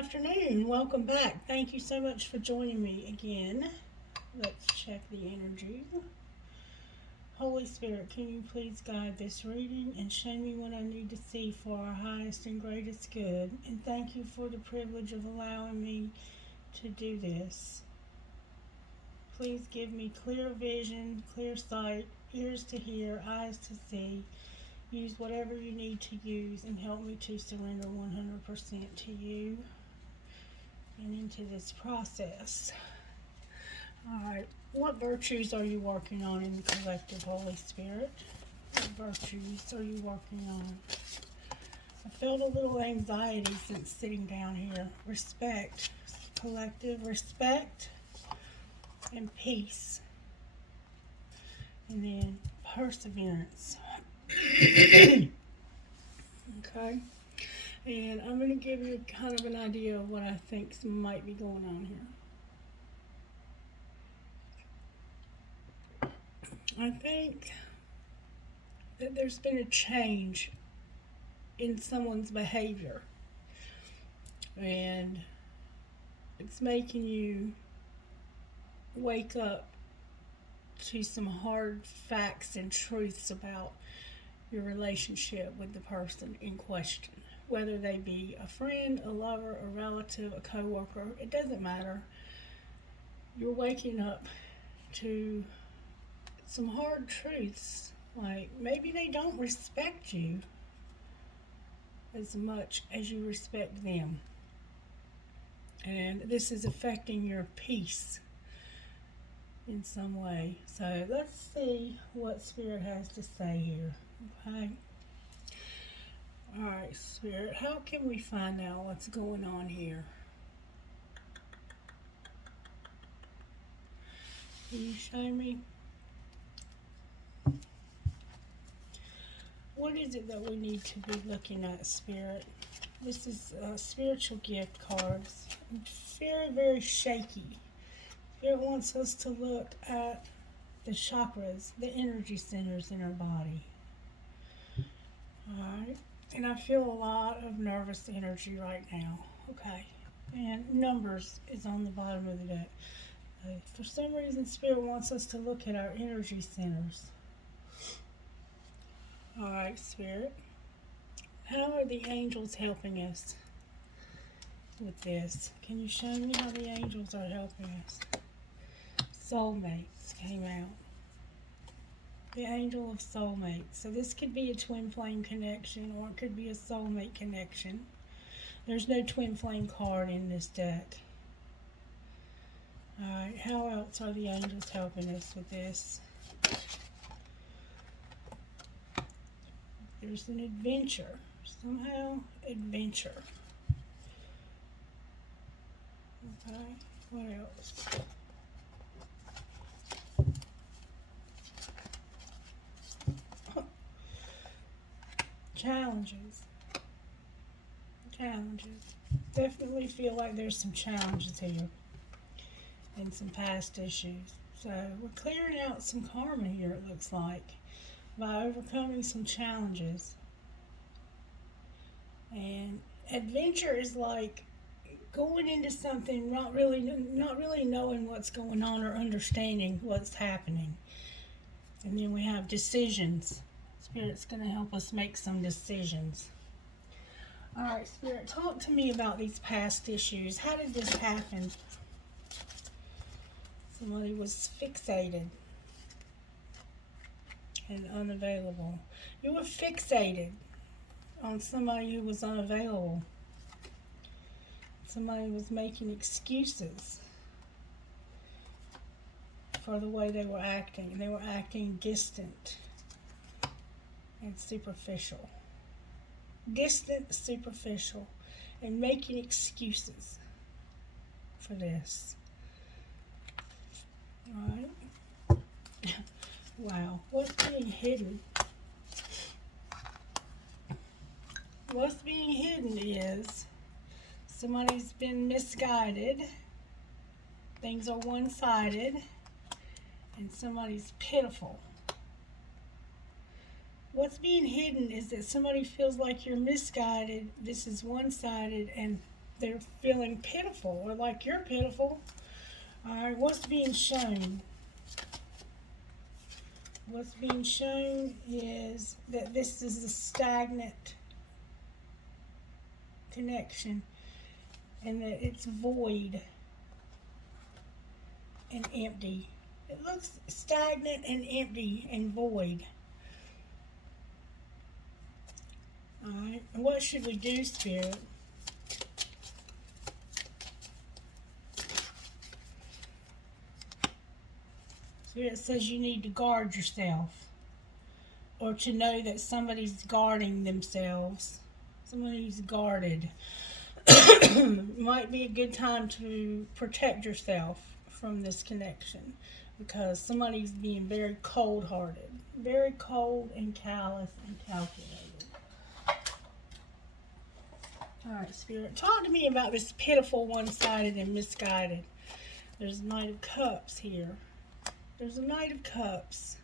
afternoon. Welcome back. Thank you so much for joining me again. Let's check the energy. Holy Spirit, can you please guide this reading and show me what I need to see for our highest and greatest good? And thank you for the privilege of allowing me to do this. Please give me clear vision, clear sight, ears to hear, eyes to see. Use whatever you need to use and help me to surrender 100% to you and into this process. Alright, what virtues are you working on in the collective, Holy Spirit? What virtues are you working on? I felt a little anxiety since sitting down here. Respect, collective respect, and peace. And then perseverance. Okay, and I'm going to give you kind of an idea of what I think might be going on here. I think that there's been a change in someone's behavior, and it's making you wake up to some hard facts and truths about your relationship with the person in question, whether they be a friend, a lover, a relative, a co-worker. It doesn't matter. You're waking up to some hard truths, like maybe they don't respect you as much as you respect them, and this is affecting your peace in some way. So let's see what Spirit has to say here. Okay. Alright, Spirit, how can we find out what's going on here? Can you show me? What is it that we need to be looking at, Spirit? This is spiritual gift cards. Very, very shaky. Spirit wants us to look at the chakras, the energy centers in our body. Alright, and I feel a lot of nervous energy right now. Okay, and numbers is on the bottom of the deck. For some reason, Spirit wants us to look at our energy centers. Alright, Spirit, how are the angels helping us with this? Can you show me how the angels are helping us? Soulmates came out. The angel of soulmates. So this could be a twin flame connection, or it could be a soulmate connection. There's no twin flame card in this deck. Alright, how else are the angels helping us with this? There's an adventure. Somehow, adventure. Okay, what else? Challenges. Definitely feel like there's some challenges here and some past issues. So we're clearing out some karma here, it looks like, by overcoming some challenges. And adventure is like going into something not really knowing what's going on or understanding what's happening. And then we have decisions. Spirit's going to help us make some decisions. Alright, Spirit, talk to me about these past issues. How did this happen? Somebody was fixated and unavailable. You were fixated on somebody who was unavailable. Somebody was making excuses for the way they were acting. They were acting distant and superficial. Distant, superficial, and making excuses for this. Alright. Wow. What's being hidden? What's being hidden is somebody's been misguided. Things are one-sided. And somebody's pitiful. What's being hidden is that somebody feels like you're misguided, this is one-sided, and they're feeling pitiful, or like you're pitiful. Alright, what's being shown? What's being shown is that this is a stagnant connection, and that it's void and empty. It looks stagnant and empty and void. Alright, and what should we do, Spirit? Spirit says you need to guard yourself, or to know that somebody's guarding themselves. Somebody's guarded. Might be a good time to protect yourself from this connection, because somebody's being very cold-hearted, very cold and callous and calculated. Alright, Spirit, talk to me about this pitiful, one-sided, and misguided. There's a Knight of Cups here. There's a Knight of Cups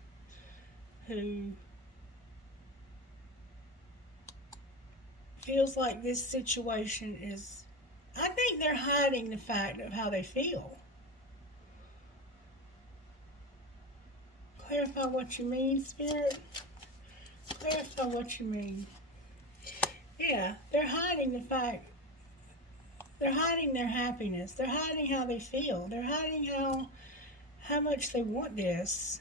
who feels like this situation is, I think they're hiding the fact of how they feel. Clarify what you mean, Spirit. Clarify what you mean. Yeah, they're hiding the fact. They're hiding their happiness. They're hiding how they feel. They're hiding how much they want this.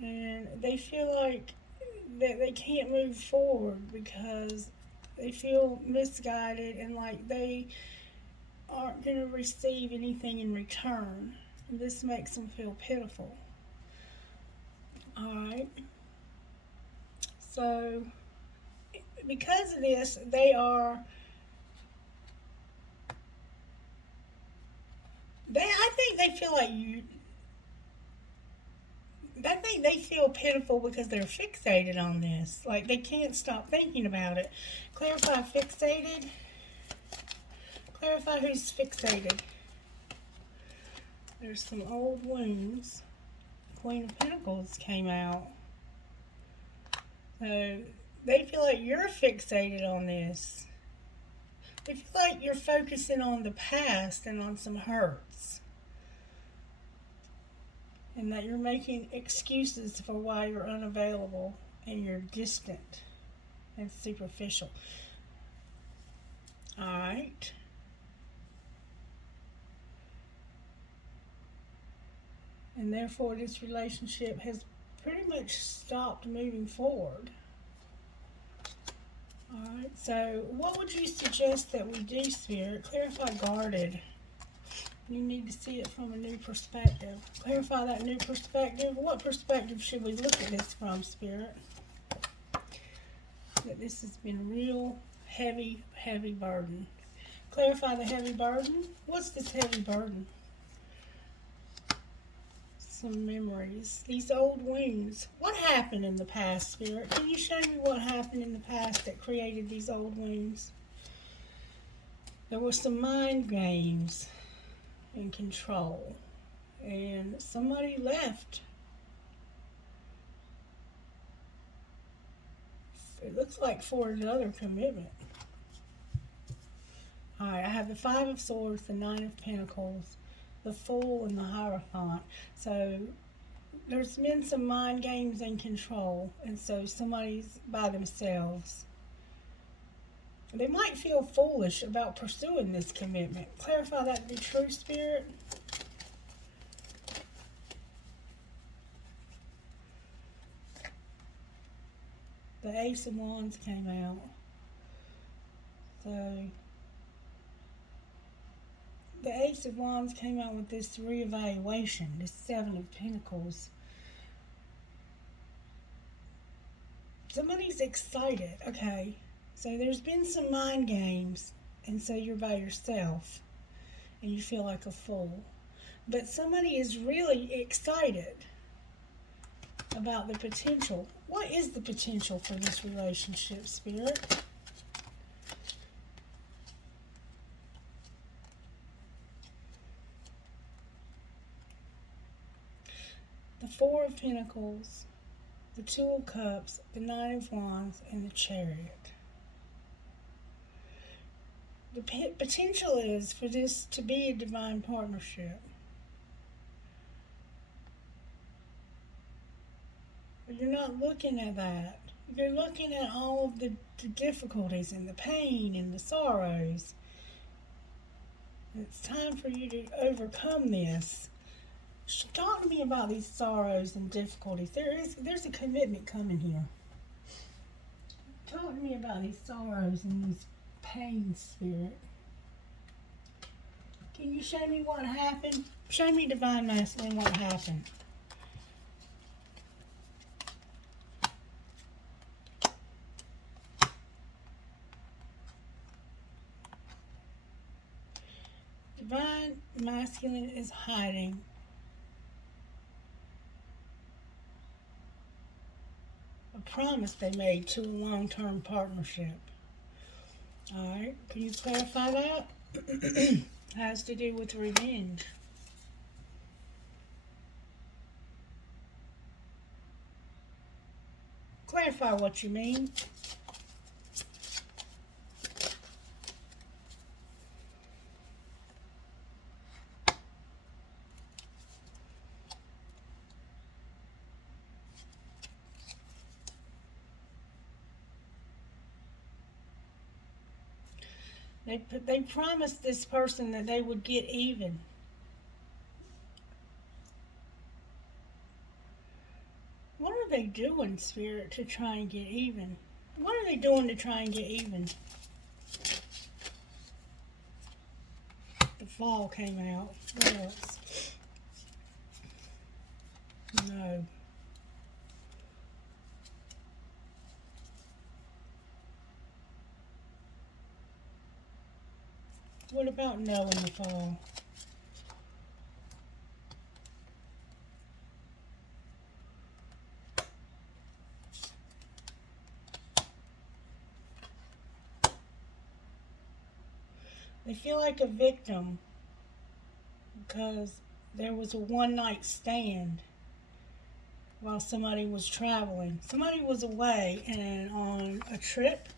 And they feel like that they can't move forward because they feel misguided and like they aren't going to receive anything in return. And this makes them feel pitiful. Alright. So, because of this, I think they feel like I think they feel pitiful because they're fixated on this. Like they can't stop thinking about it. Clarify fixated. Clarify who's fixated. There's some old wounds. Queen of Pentacles came out. So they feel like you're fixated on this. They feel like you're focusing on the past and on some hurts. And that you're making excuses for why you're unavailable and you're distant and superficial. Alright. And therefore this relationship has pretty much stopped moving forward. Alright, so what would you suggest that we do, Spirit? Clarify guarded. You need to see it from a new perspective. Clarify that new perspective. What perspective should we look at this from, Spirit? That this has been a real heavy, heavy burden. Clarify the heavy burden. What's this heavy burden? Some memories. These old wounds. What happened in the past, Spirit? Can you show me what happened in the past that created these old wounds? There were some mind games and control, and somebody left. It looks like for another commitment. Alright, I have the Five of Swords, the Nine of Pentacles, the Fool, and the Hierophant. So there's been some mind games and control, and so somebody's by themselves. They might feel foolish about pursuing this commitment. Clarify that to be true, Spirit. The Ace of Wands came out. So the Ace of Wands came out with this reevaluation, this Seven of Pentacles. Somebody's excited. Okay. So there's been some mind games, and so you're by yourself, and you feel like a fool. But somebody is really excited about the potential. What is the potential for this relationship, Spirit? The Four of Pentacles, the Two of Cups, the Nine of Wands, and the Chariot. The potential is for this to be a divine partnership. But you're not looking at that. You're looking at all of the difficulties and the pain and the sorrows. And it's time for you to overcome this. Talk to me about these sorrows and difficulties. There's a commitment coming here. Talk to me about these sorrows and these pains, Spirit. Can you show me what happened? Show me, Divine Masculine, what happened. Divine Masculine is hiding a promise they made to a long-term partnership. Alright, can you clarify that? Has to do with revenge. Clarify what you mean. They promised this person that they would get even. What are they doing, Spirit, to try and get even? What are they doing to try and get even? The fall came out. What else? No. What about no in the fall? They feel like a victim because there was a one-night stand while somebody was traveling. Somebody was away and on a trip,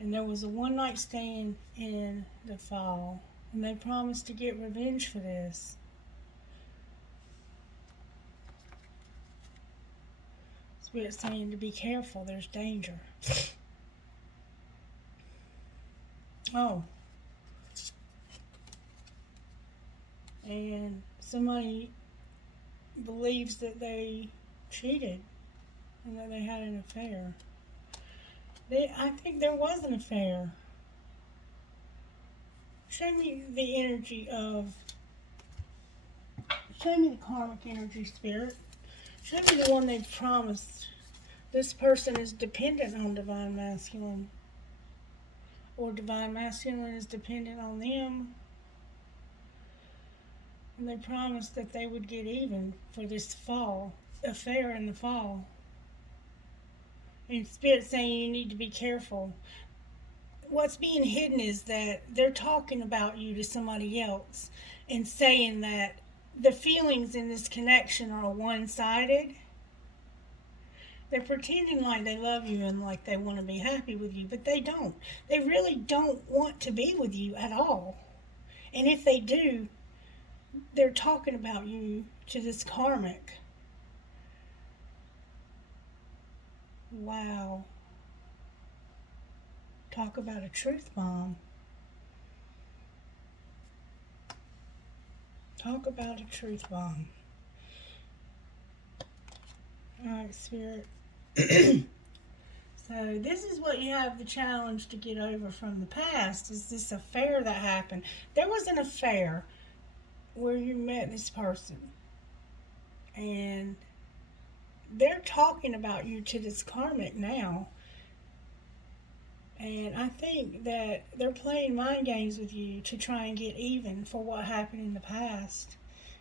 and there was a one-night stand in the fall, and they promised to get revenge for this. Spirit's saying to be careful, there's danger. Oh. And somebody believes that they cheated and that they had an affair. I think there was an affair. Show me the energy of... Show me the karmic energy, Spirit. Show me the one they've promised. This person is dependent on Divine Masculine. Or Divine Masculine is dependent on them. And they promised that they would get even for this fall. Affair in the fall. And Spirit's saying you need to be careful. What's being hidden is that they're talking about you to somebody else and saying that the feelings in this connection are one-sided. They're pretending like they love you and like they want to be happy with you, but they don't. They really don't want to be with you at all. And if they do, they're talking about you to this karmic. Wow. Talk about a truth bomb. Talk about a truth bomb. Alright, Spirit. So this is what you have the challenge to get over from the past, is this affair that happened. There was an affair where you met this person. And they're talking about you to this karmic now. And I think that they're playing mind games with you to try and get even for what happened in the past.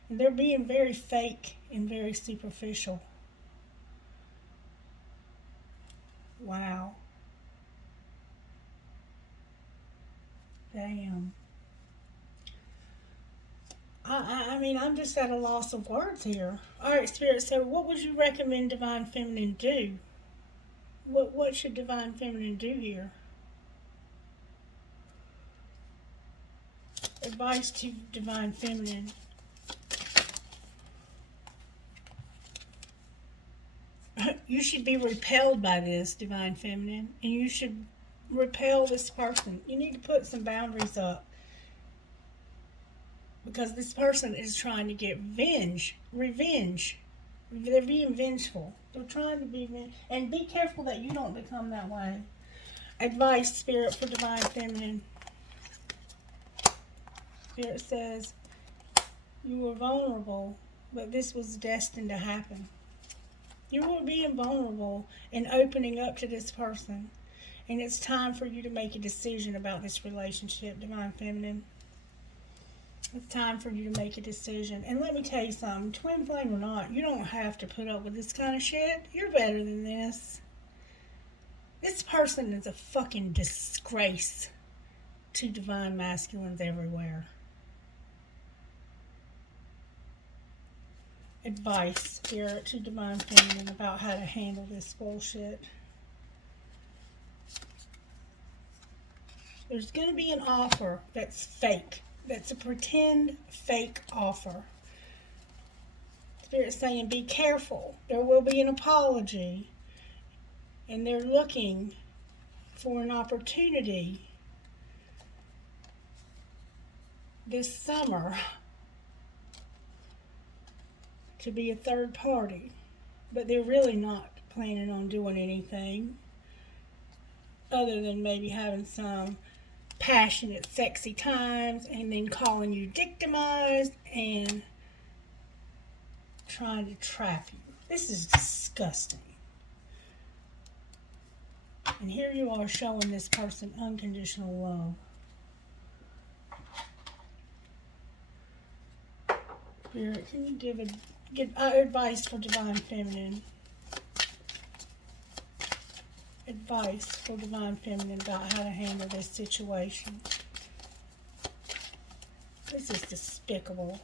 And they're being very fake and very superficial. Wow. Damn. I mean, I'm just at a loss of words here. All right, Spirit, so what would you recommend Divine Feminine do? What should Divine Feminine do here? Advice to Divine Feminine. You should be repelled by this, Divine Feminine, and you should repel this person. You need to put some boundaries up, because this person is trying to get revenge. They're being vengeful. They're trying to be and be careful that you don't become that way. Advice, Spirit, for Divine Feminine. Spirit says, you were vulnerable, but this was destined to happen. You were being vulnerable and opening up to this person. And it's time for you to make a decision about this relationship, Divine Feminine. It's time for you to make a decision. And let me tell you something, twin flame or not, you don't have to put up with this kind of shit. You're better than this. This person is a fucking disgrace to divine masculines everywhere. Advice, Spirit, to Divine Feminine about how to handle this bullshit. There's going to be an offer that's fake. That's a pretend fake offer. Spirit's saying, be careful. There will be an apology. And they're looking for an opportunity this summer to be a third party. But they're really not planning on doing anything other than maybe having some passionate, sexy times and then calling you victimized and trying to trap you. This is disgusting. And here you are showing this person unconditional love. Spirit, can you give advice for Divine Feminine? Advice for Divine Feminine about how to handle this situation. This is despicable.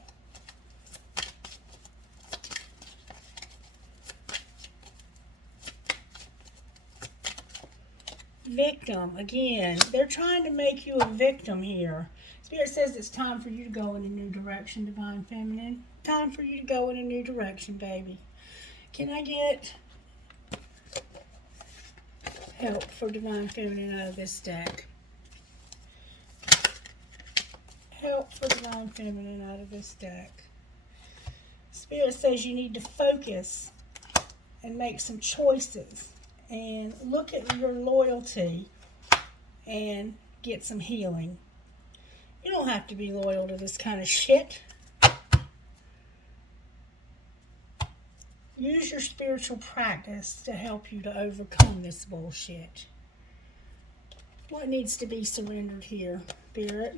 Victim, again, they're trying to make you a victim here. Spirit says it's time for you to go in a new direction, Divine Feminine. Time for you to go in a new direction, baby. Can I get help for Divine Feminine out of this deck? Help for Divine Feminine out of this deck. Spirit says you need to focus and make some choices and look at your loyalty and get some healing. You don't have to be loyal to this kind of shit. Use your spiritual practice to help you to overcome this bullshit. What needs to be surrendered here, Spirit?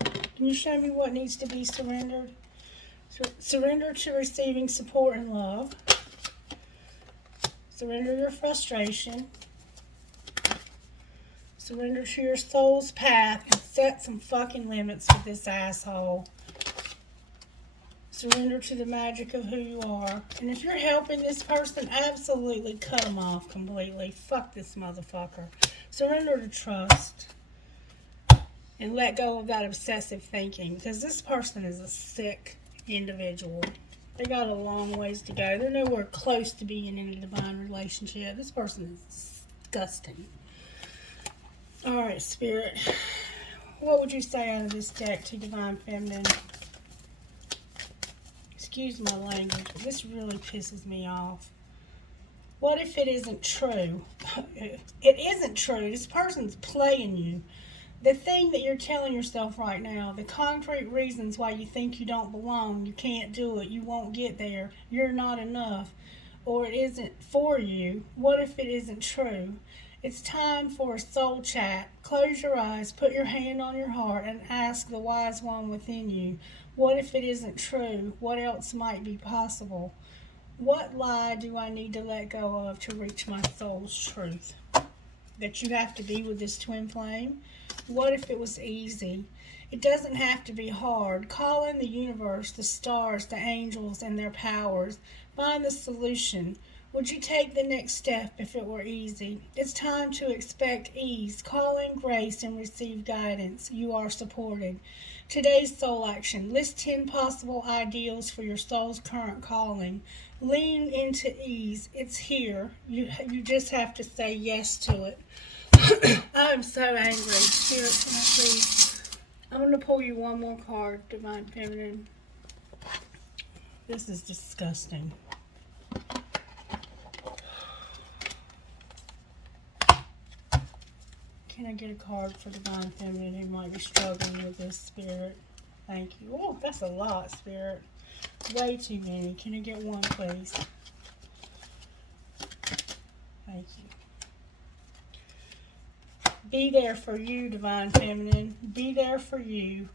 Can you show me what needs to be surrendered? Surrender to receiving support and love. Surrender your frustration. Surrender to your soul's path and set some fucking limits with this asshole. Surrender to the magic of who you are. And if you're helping this person, absolutely cut them off completely. Fuck this motherfucker. Surrender to trust. And let go of that obsessive thinking. Because this person is a sick individual. They got a long ways to go. They're nowhere close to being in a divine relationship. This person is disgusting. Alright, Spirit. What would you say out of this deck to Divine Feminine? Excuse my language, but this really pisses me off. What if it isn't true? It isn't true. This person's playing you. The thing that you're telling yourself right now, the concrete reasons why you think you don't belong, you can't do it, you won't get there, you're not enough, or it isn't for you. What if it isn't true? It's time for a soul chat. Close your eyes, put your hand on your heart, and ask the wise one within you, what if it isn't true? What else might be possible? What lie do I need to let go of to reach my soul's truth? that you have to be with this twin flame? What if it was easy? It doesn't have to be hard. Call in the universe, the stars, the angels, and their powers. Find the solution. Would you take the next step if it were easy? It's time to expect ease. Call in grace and receive guidance. You are supported. Today's soul action. List 10 possible ideals for your soul's current calling. Lean into ease. It's here. You just have to say yes to it. I'm so angry. Spirit, can I please? I'm going to pull you one more card, Divine Feminine. This is disgusting. Can I get a card for Divine Feminine who might be struggling with this, Spirit? Thank you. Oh, that's a lot, Spirit. Way too many. Can I get one, please? Thank you. Be there for you, Divine Feminine. Be there for you.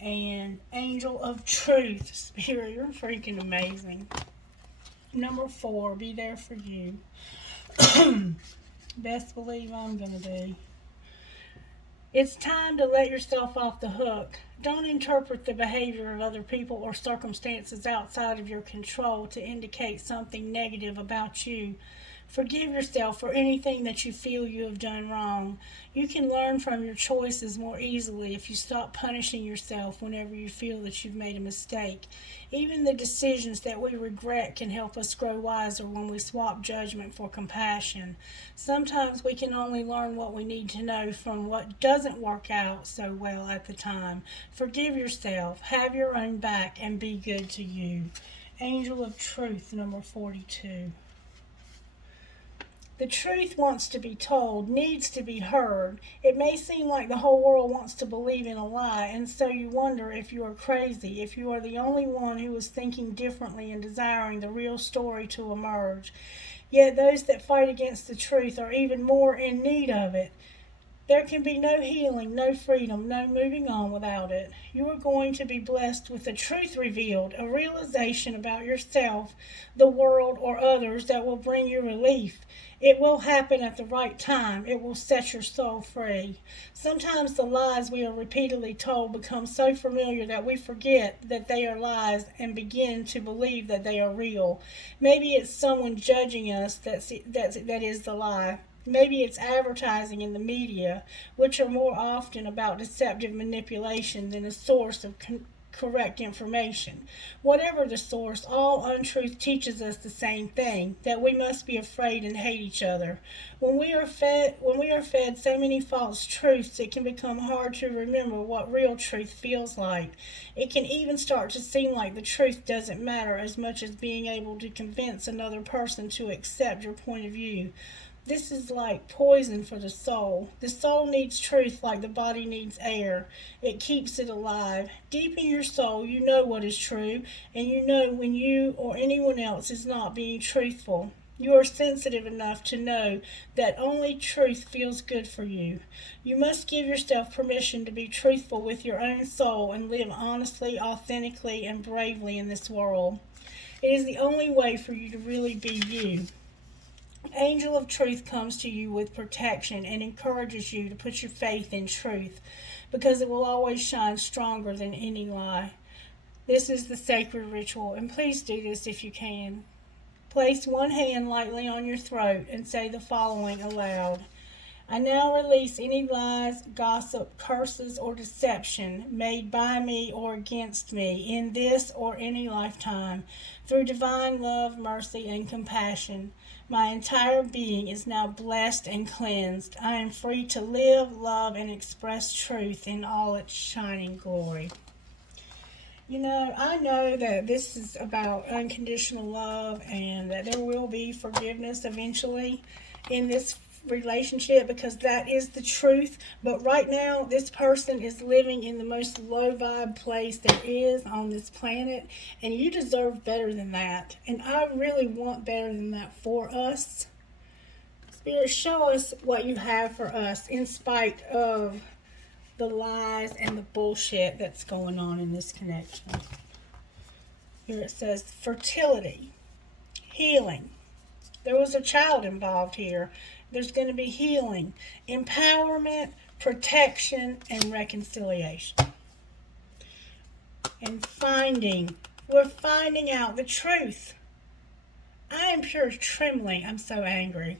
And Angel of Truth, Spirit, you're freaking amazing. Number 4, be there for you. Best believe I'm going to be. It's time to let yourself off the hook. Don't interpret the behavior of other people or circumstances outside of your control to indicate something negative about you. Forgive yourself for anything that you feel you have done wrong. You can learn from your choices more easily if you stop punishing yourself whenever you feel that you've made a mistake. Even the decisions that we regret can help us grow wiser when we swap judgment for compassion. Sometimes we can only learn what we need to know from what doesn't work out so well at the time. Forgive yourself, have your own back, and be good to you. Angel of Truth, number 42. The truth wants to be told, needs to be heard. It may seem like the whole world wants to believe in a lie, and so you wonder if you are crazy, if you are the only one who is thinking differently and desiring the real story to emerge. Yet those that fight against the truth are even more in need of it. There can be no healing, no freedom, no moving on without it. You are going to be blessed with the truth revealed, a realization about yourself, the world, or others that will bring you relief. It will happen at the right time. It will set your soul free. Sometimes the lies we are repeatedly told become so familiar that we forget that they are lies and begin to believe that they are real. Maybe it's someone judging us that is the lie. Maybe it's advertising in the media, which are more often about deceptive manipulation than a source of correct information. Whatever the source, all untruth teaches us the same thing, that we must be afraid and hate each other. When we are fed so many false truths, it can become hard to remember what real truth feels like. It can even start to seem like the truth doesn't matter as much as being able to convince another person to accept your point of view. This is like poison for the soul. The soul needs truth like the body needs air. It keeps it alive. Deep in your soul, you know what is true, and you know when you or anyone else is not being truthful. You are sensitive enough to know that only truth feels good for you. You must give yourself permission to be truthful with your own soul and live honestly, authentically, and bravely in this world. It is the only way for you to really be you. Angel of Truth comes to you with protection and encourages you to put your faith in truth, because it will always shine stronger than any lie. This is the sacred ritual, and please do this if you can. Place one hand lightly on your throat and say the following aloud. I now release any lies, gossip, curses, or deception made by me or against me in this or any lifetime, through divine love, mercy, and compassion. My entire being is now blessed and cleansed. I am free to live, love, and express truth in all its shining glory. You know, I know that this is about unconditional love and that there will be forgiveness eventually in this relationship, because that is the truth. But right now, this person is living in the most low vibe place there is on this planet, and you deserve better than that. And I really want better than that for us. Spirit, show us what you have for us in spite of the lies and the bullshit that's going on in this connection. Here it says fertility, healing. There was a child involved here, There's going to be healing, empowerment, protection, and reconciliation. And we're finding out the truth. I am pure trembling. I'm so angry.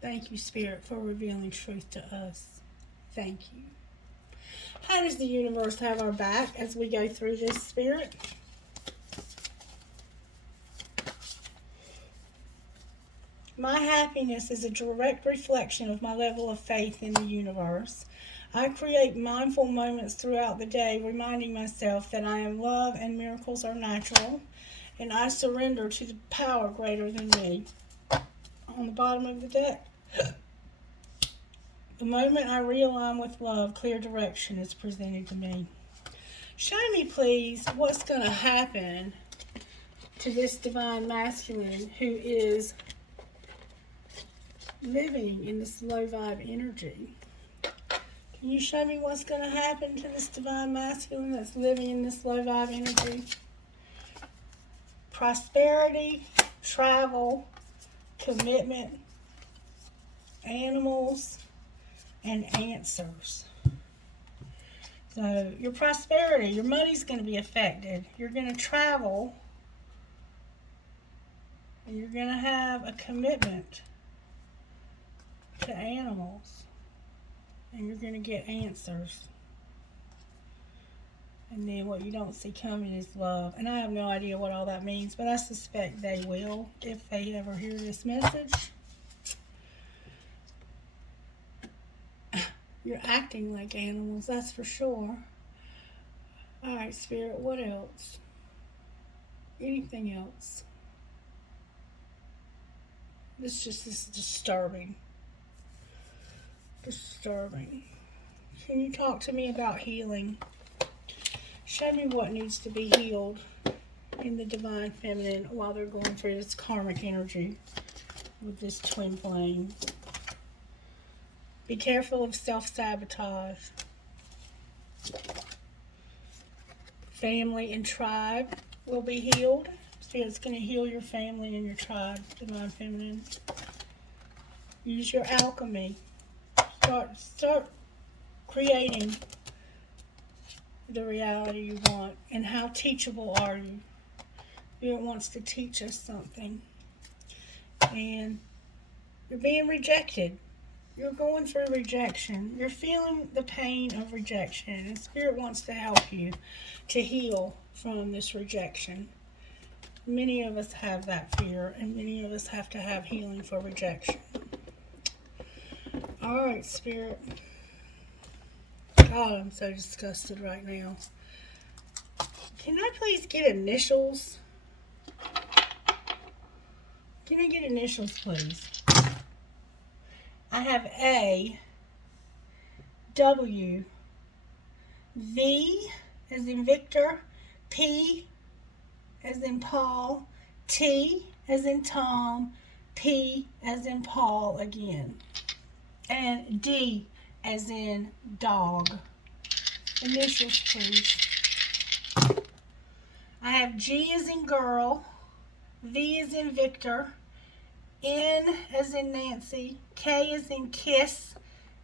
Thank you, Spirit, for revealing truth to us. Thank you. How does the universe have our back as we go through this, Spirit? My happiness is a direct reflection of my level of faith in the universe. I create mindful moments throughout the day, reminding myself that I am love and miracles are natural, and I surrender to the power greater than me. On the bottom of the deck, the moment I realign with love, clear direction is presented to me. Show me, please, what's going to happen to this divine masculine who is living in this low vibe energy. Can you show me what's going to happen to this divine masculine that's living in this low vibe energy? Prosperity, travel, commitment, animals, and answers. So your prosperity, your money's going to be affected. You're going to travel, and you're going to have a commitment to animals, and you're going to get answers. And then what you don't see coming is love. And I have no idea what all that means, but I suspect they will if they ever hear this message. You're acting like animals, that's for sure. Alright, Spirit, what else? Anything else? This is disturbing. Disturbing. Can you talk to me about healing? Show me what needs to be healed in the divine feminine while they're going through this karmic energy with this twin flame. Be careful of self-sabotage. Family and tribe will be healed. See, it's going to heal your family and your tribe, divine feminine. Use your alchemy. Start creating the reality you want. And how teachable are you? Spirit wants to teach us something. And you're being rejected. You're going through rejection. You're feeling the pain of rejection. And Spirit wants to help you to heal from this rejection. Many of us have that fear, and many of us have to have healing for rejection. Alright, Spirit. God, I'm so disgusted right now. Can I please get initials? Can I get initials, please? I have A, W, V as in Victor, P as in Paul, T as in Tom, P as in Paul again, and D as in dog. Initials, please. I have G as in girl, V as in Victor, N as in Nancy, K as in kiss,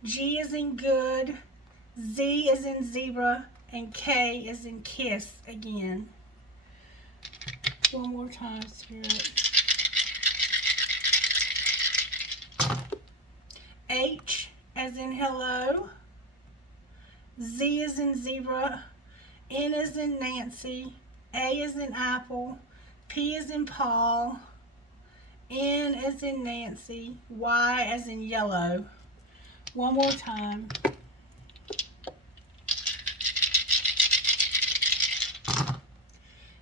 G as in good, Z as in zebra, and K as in kiss again. One more time, Spirit. H as in hello, Z as in zebra, N as in Nancy, A as in apple, P as in Paul, N as in Nancy, Y as in yellow. One more time.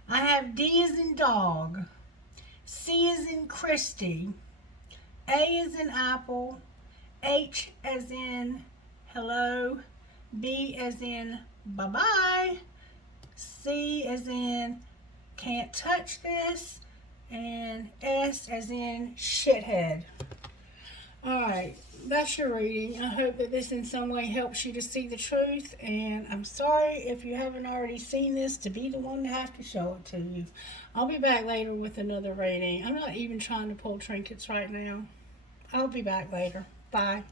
I have D as in dog, C as in Christie, A as in apple, H as in hello, B as in bye-bye, C as in can't touch this, and S as in shithead. Alright, that's your reading. I hope that this in some way helps you to see the truth. And I'm sorry if you haven't already seen this to be the one to have to show it to you. I'll be back later with another reading. I'm not even trying to pull trinkets right now. I'll be back later. Bye.